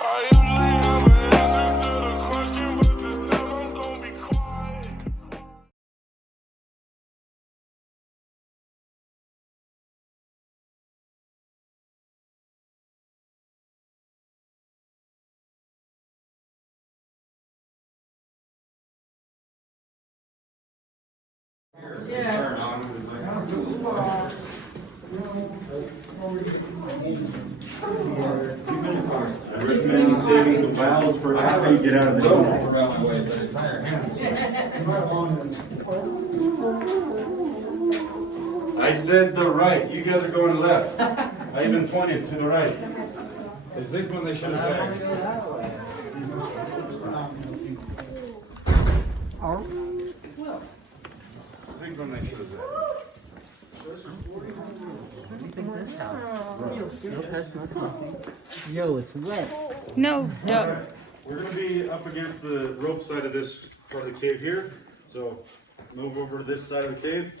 I usually have an answer to the question, but this time I'm gonna be quiet. I recommend saving the files for after you get out of the I said the right. You guys are going left. I even pointed to the right. Is this when they should have said? I think when they should have said. This house. No, that's not something. Yo, it's wet. No, no. Alright, we're going to be up against the rope side of this part of the cave here. So move over to this side of the cave.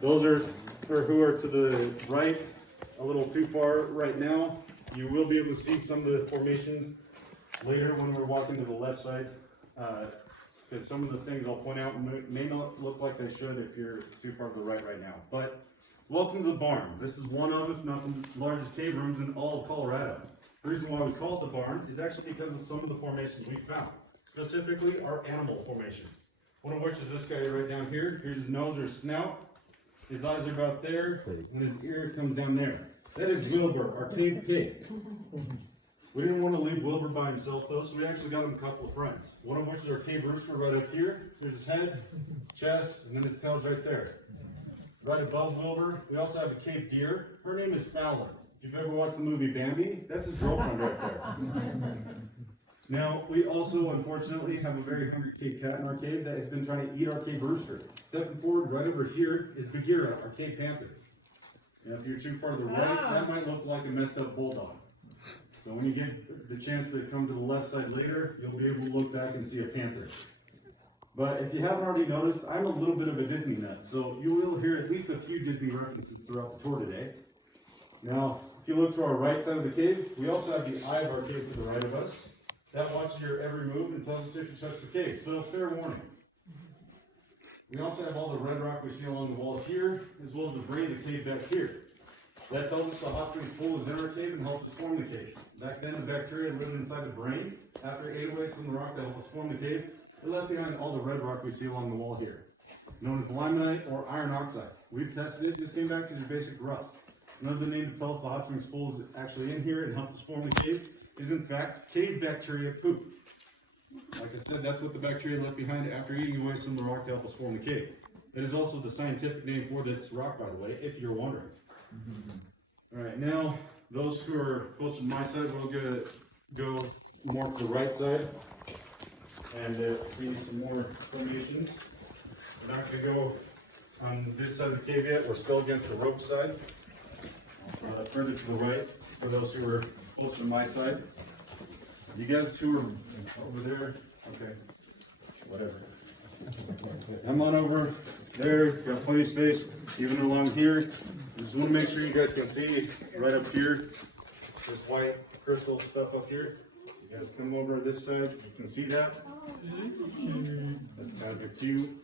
Those who are to the right, a little too far right now. You will be able to see some of the formations later when we're walking to the left side. Because some of the things I'll point out may not look like they should if you're too far to the right now. But welcome to the barn. This is one of, if not the largest cave rooms in all of Colorado. The reason why we call it the barn is actually because of some of the formations we found. Specifically, our animal formations. One of which is this guy right down here. Here's his nose or his snout. His eyes are about there, and his ear comes down there. That is Wilbur, our cave pig. We didn't want to leave Wilbur by himself though, so we actually got him a couple of friends. One of which is our cave rooster right up here. There's his head, chest, and then his tail's right there. Right above Wilbur, we also have a cave deer. Her name is Fowler. If you've ever watched the movie Bambi, that's his girlfriend right there. Now, we also, unfortunately, have a very hungry cave cat in our cave that has been trying to eat our cave rooster. Stepping forward right over here is Bagheera, our cave panther. And if you're too far to the right, that might look like a messed up bulldog. So when you get the chance to come to the left side later, you'll be able to look back and see a panther. But if you haven't already noticed, I'm a little bit of a Disney nut, so you will hear at least a few Disney references throughout the tour today. Now, if you look to our right side of the cave, we also have the eye of our cave to the right of us. That watches your every move and tells us if you touch the cave, so fair warning. We also have all the red rock we see along the wall here, as well as the brain of the cave back here. That tells us the hot spring pool is in our cave and helps us form the cave. Back then, the bacteria lived inside the brain. After it ate away some of the rock that helped us form the cave, it left behind all the red rock we see along the wall here, known as limonite or iron oxide. We've tested it, just came back to the basic rust. Another name to tell us the hot springs pool is actually in here and helped us form the cave is in fact cave bacteria poop. Like I said, that's what the bacteria left behind after eating away some of the rock to help us form the cave. It is also the scientific name for this rock, by the way, if you're wondering. Alright, now those who are closer to my side will go more to the right side and see some more formations. We're not going to go on this side of the cave yet, we're still against the rope side. Further to the right, for those who are closer to my side. You guys who are over there, okay, whatever. I'm on over there, got plenty of space, even along here. Just want to make sure you guys can see right up here, this white crystal stuff up here. You guys come over this side, you can see that. That's kind of a cue.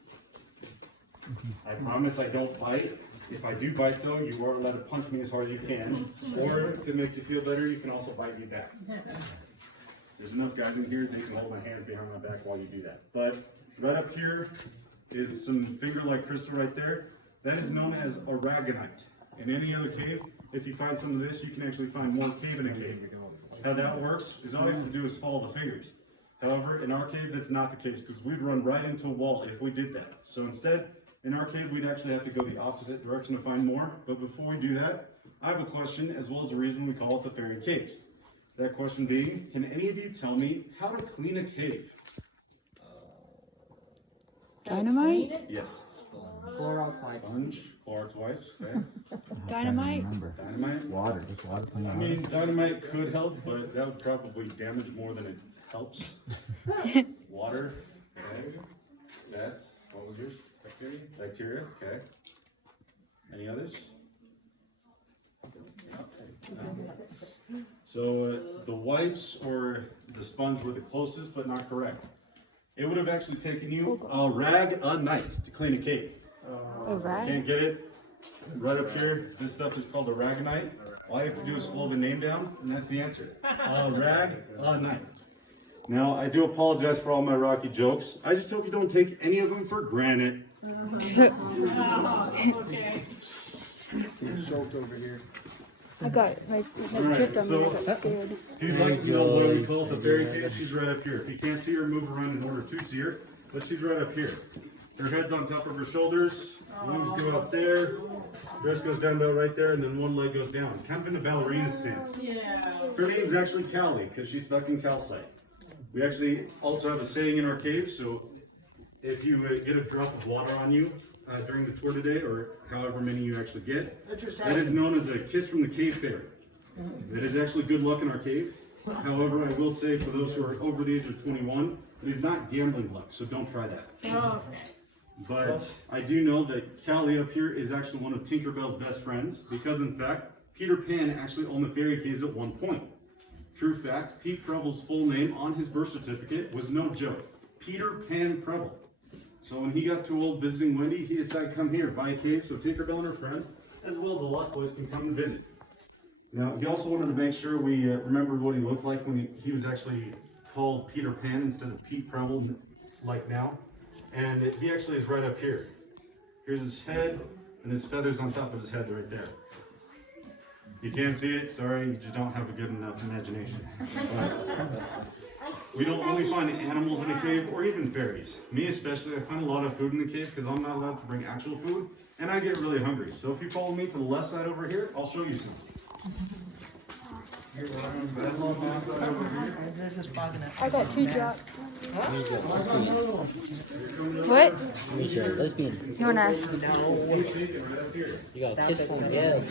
I promise I don't bite. If I do bite though, you are allowed to punch me as hard as you can. Or if it makes you feel better, you can also bite me back. There's enough guys in here, they can hold my hands behind my back while you do that. But right up here is some finger-like crystal right there. That is known as aragonite. In any other cave, if you find some of this, you can actually find more cave in a cave. How that works is all you have to do is follow the fingers. However, in our cave, that's not the case because we'd run right into a wall if we did that. So instead, in our cave, we'd actually have to go the opposite direction to find more. But before we do that, I have a question as well as a reason we call it the fairy caves. That question being, can any of you tell me how to clean a cave? Dynamite? Yes. Clorox wipes. Sponge, Clorox wipes, okay. Dynamite? Dynamite? Water, just water. I mean, dynamite could help, but that would probably damage more than it helps. Water, okay. That's, what was yours? Bacteria? Bacteria, okay. Any others? So the wipes or the sponge were the closest, but not correct. It would have actually taken you a rag a night to clean a cave. A rag? Can't get it? Right up here, this stuff is called a ragonite. All you have to do is slow the name down, and that's the answer. A ragonite. Now, I do apologize for all my Rocky jokes. I just hope you don't take any of them for granted. Soaked over here. I got it. Like Alright, tripped on me. so- I got scared. If you'd like to know what we call the fairy cave, she's right up here. If you can't see her, move around in order to see her, but she's right up here. Her head's on top of her shoulders, wings go up there, dress goes down about right there, and then one leg goes down. Kind of in a ballerina stance. Her name's actually Callie, because she's stuck in calcite. We actually also have a saying in our cave, so if you get a drop of water on you during the tour today, or however many you actually get, that is known as a kiss from the cave fairy. That is actually good luck in our cave. However, I will say for those who are over the age of 21, it is not gambling luck, so don't try that. But I do know that Callie up here is actually one of Tinkerbell's best friends, because in fact, Peter Pan actually owned the fairy caves at one point. True fact, Pete Preble's full name on his birth certificate was no joke, Peter Pan Preble. So when he got too old visiting Wendy, he decided to come here, buy a cave so Tinkerbell and her friends, as well as the Lost Boys, can come and visit. Now, he also wanted to make sure we remembered what he looked like when he was actually called Peter Pan instead of Pete Preble, like now. And he actually is right up here. Here's his head, and his feathers on top of his head right there. You can't see it, sorry, you just don't have a good enough imagination. We don't only find animals in a cave, or even fairies. Me especially, I find a lot of food in the cave because I'm not allowed to bring actual food, and I get really hungry. So if you follow me to the left side over here, I'll show you some. I got 2 drops. Lesbian. What? Lesbian. You wanna ask? You got a kiss from the head.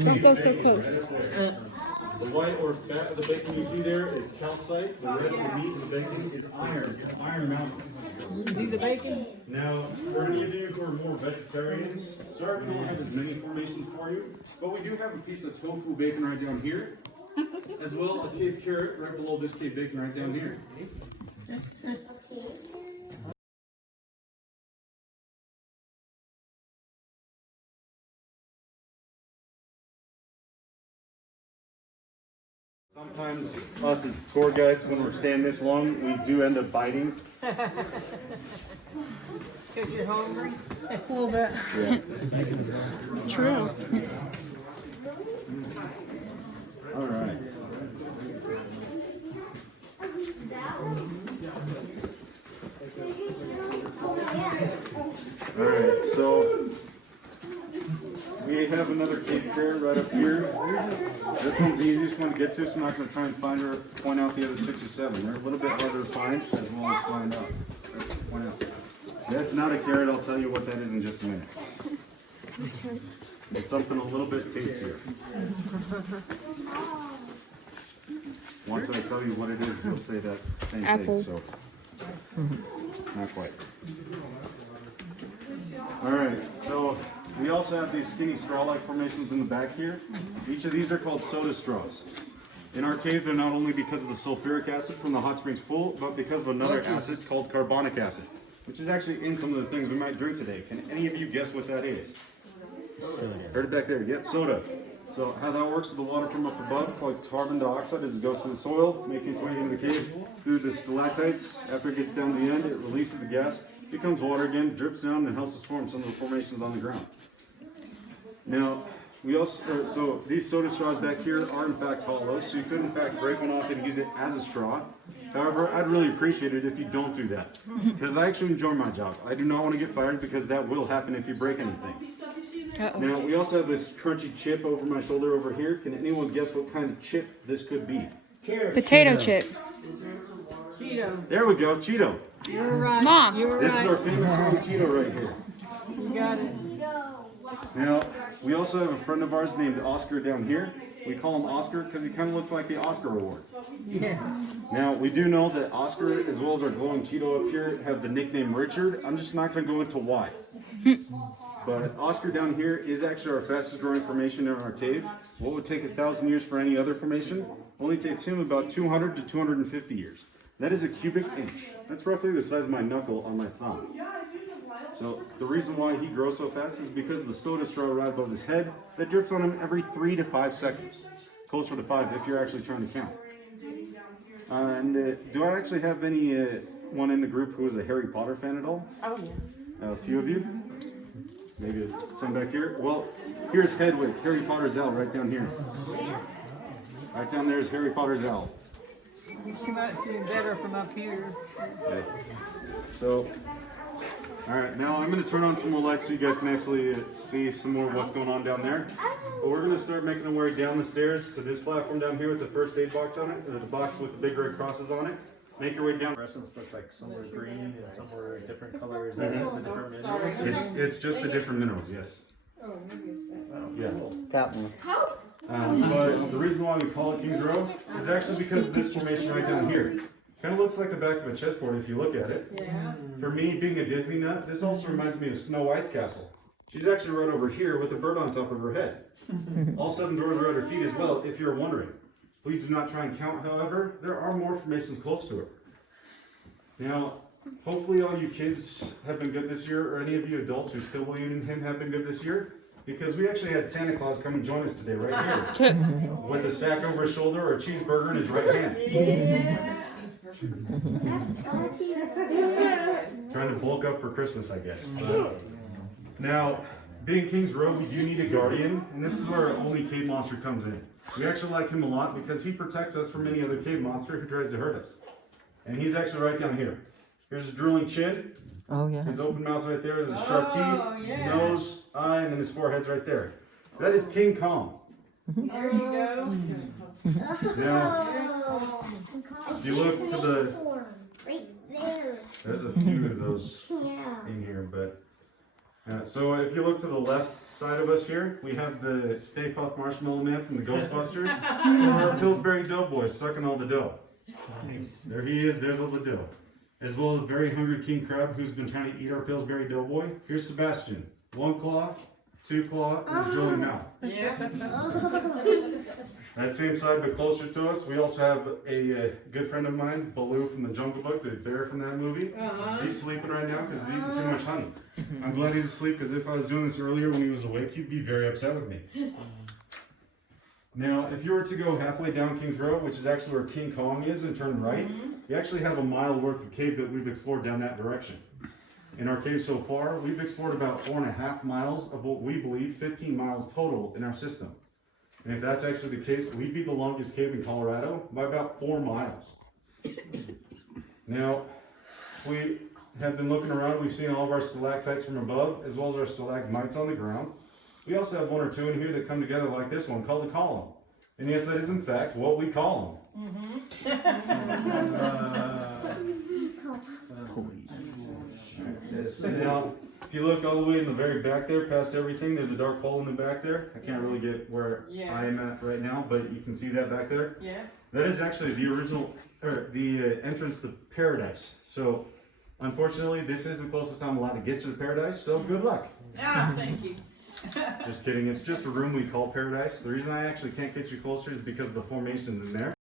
Don't go so close. The white or fat of the bacon you see there is calcite. The red of the meat of the bacon is iron. It's Iron Mountain. See the bacon? Now, for any of you who are more vegetarians, sorry we don't have as many formations for you, but we do have a piece of tofu bacon right down here, as well a cave carrot right below this cave bacon right down here. Sometimes us as tour guides, when we're staying this long, we do end up biting. Because you're hungry? A little bit. True. All right. All right, so we have another cave carrot right up here. This one's the easiest one to get to, so I'm not going to try and point out the other 6 or 7. They're a little bit harder to find, as well as point out. That's not a carrot. I'll tell you what that is in just a minute. It's something a little bit tastier. Once I tell you what it is, you'll say that same Apple. thing. So, not quite. All right. So we also have these skinny straw-like formations in the back here. Each of these are called soda straws. In our cave, they're not only because of the sulfuric acid from the hot springs pool, but because of another acid called carbonic acid, which is actually in some of the things we might drink today. Can any of you guess what that is? Soda. Heard it back there. Yep, soda. So how that works is the water from up above, called carbon dioxide, as it goes to the soil, making its way into the cave through the stalactites. After it gets down to the end, it releases the gas, becomes water again, drips down, and helps us form some of the formations on the ground. Now, so these soda straws back here are in fact hollow, so you could in fact break one off and use it as a straw. However, I'd really appreciate it if you don't do that, because I actually enjoy my job. I do not want to get fired because that will happen if you break anything. Uh-oh. Now, we also have this crunchy chip over my shoulder over here. Can anyone guess what kind of chip this could be? Potato chip. Cheeto. There we go, Cheeto. You're right. Mom. You're This is our right. famous little Cheeto right here. You got it. Now, we also have a friend of ours named Oscar down here. We call him Oscar because he kind of looks like the Oscar Award. Yeah. Now, we do know that Oscar, as well as our glowing Cheeto up here, have the nickname Richard. I'm just not going to go into why. But Oscar down here is actually our fastest growing formation in our cave. What would take 1,000 years for any other formation only takes him about 200 to 250 years. That is a cubic inch. That's roughly the size of my knuckle on my thumb. So the reason why he grows so fast is because of the soda straw right above his head that drips on him every 3 to 5 seconds. Closer to 5 if you're actually trying to count. And do I actually have anyone in the group who is a Harry Potter fan at all? Oh, yeah. A few of you? Maybe some back here? Well, here's Hedwig, Harry Potter's owl, right down here. Right down there is Harry Potter's owl. She might see it better from up here. Okay. So, alright, now I'm going to turn on some more lights so you guys can actually see some more of what's going on down there. But we're going to start making our way down the stairs to this platform down here with the first aid box on it, or the box with the big red crosses on it. Make your way down. Fluorescents look like some were green and some were different colors. Is that just the different minerals? It's just the different minerals, yes. Oh, maybe it's that. Yeah. Got one. But the reason why we call it King's Row is actually because of this formation right down here. Kind of looks like the back of a chessboard if you look at it. Yeah. For me, being a Disney nut, this also reminds me of Snow White's castle. She's actually right over here with a bird on top of her head. All 7 doors are at her feet as well, if you're wondering. Please do not try and count, however. There are more formations close to her. Now, hopefully all you kids have been good this year, or any of you adults who still believe in him have been good this year, because we actually had Santa Claus come and join us today right here. With a sack over his shoulder or a cheeseburger in his right hand. Yeah. Trying to bulk up for Christmas, I guess. Now, being King's Row, we do need a guardian, and this is where our only cave monster comes in. We actually like him a lot because he protects us from any other cave monster who tries to hurt us. And he's actually right down here. Here's his drooling chin. Oh, yeah. His open mouth right there is his sharp Oh, teeth, yeah. nose, eye, and then his forehead's right there. That is King Kong. There you go. Now, if you look to the, right there. there's a few of those Yeah. in here, but so if you look to the left side of us here, we have the Stay Puft Marshmallow Man from the Ghostbusters, and our Pillsbury Doughboy sucking all the dough. There he is, there's all the dough. As well as very hungry King Crab who's been trying to eat our Pillsbury Doughboy. Here's Sebastian. 1 claw, 2 claw, and his drooling mouth. Yeah. That same side but closer to us, we also have a good friend of mine, Baloo from the Jungle Book, the bear from that movie. He's sleeping right now because he's eating too much honey. I'm glad he's asleep because if I was doing this earlier when he was awake, he'd be very upset with me. Now, if you were to go halfway down King's Row, which is actually where King Kong is, and turn right, you actually have a mile worth of cave that we've explored down that direction. In our cave so far, we've explored about 4.5 miles of what we believe 15 miles total in our system. And if that's actually the case, we'd be the longest cave in Colorado by about 4 miles. Now, we have been looking around, we've seen all of our stalactites from above, as well as our stalagmites on the ground. We also have 1 or 2 in here that come together like this one, called a column. And yes, that is in fact what we call them. Now, if you look all the way in the very back there, past everything, there's a dark hole in the back there. I can't really get where Yeah. I am at right now, but you can see that back there. Yeah. That is actually the original, or the entrance to paradise. So, unfortunately, this is the closest I'm allowed to get to the paradise, so good luck. Ah, thank you. Just kidding, it's just a room we call paradise. The reason I actually can't get you closer is because of the formations in there.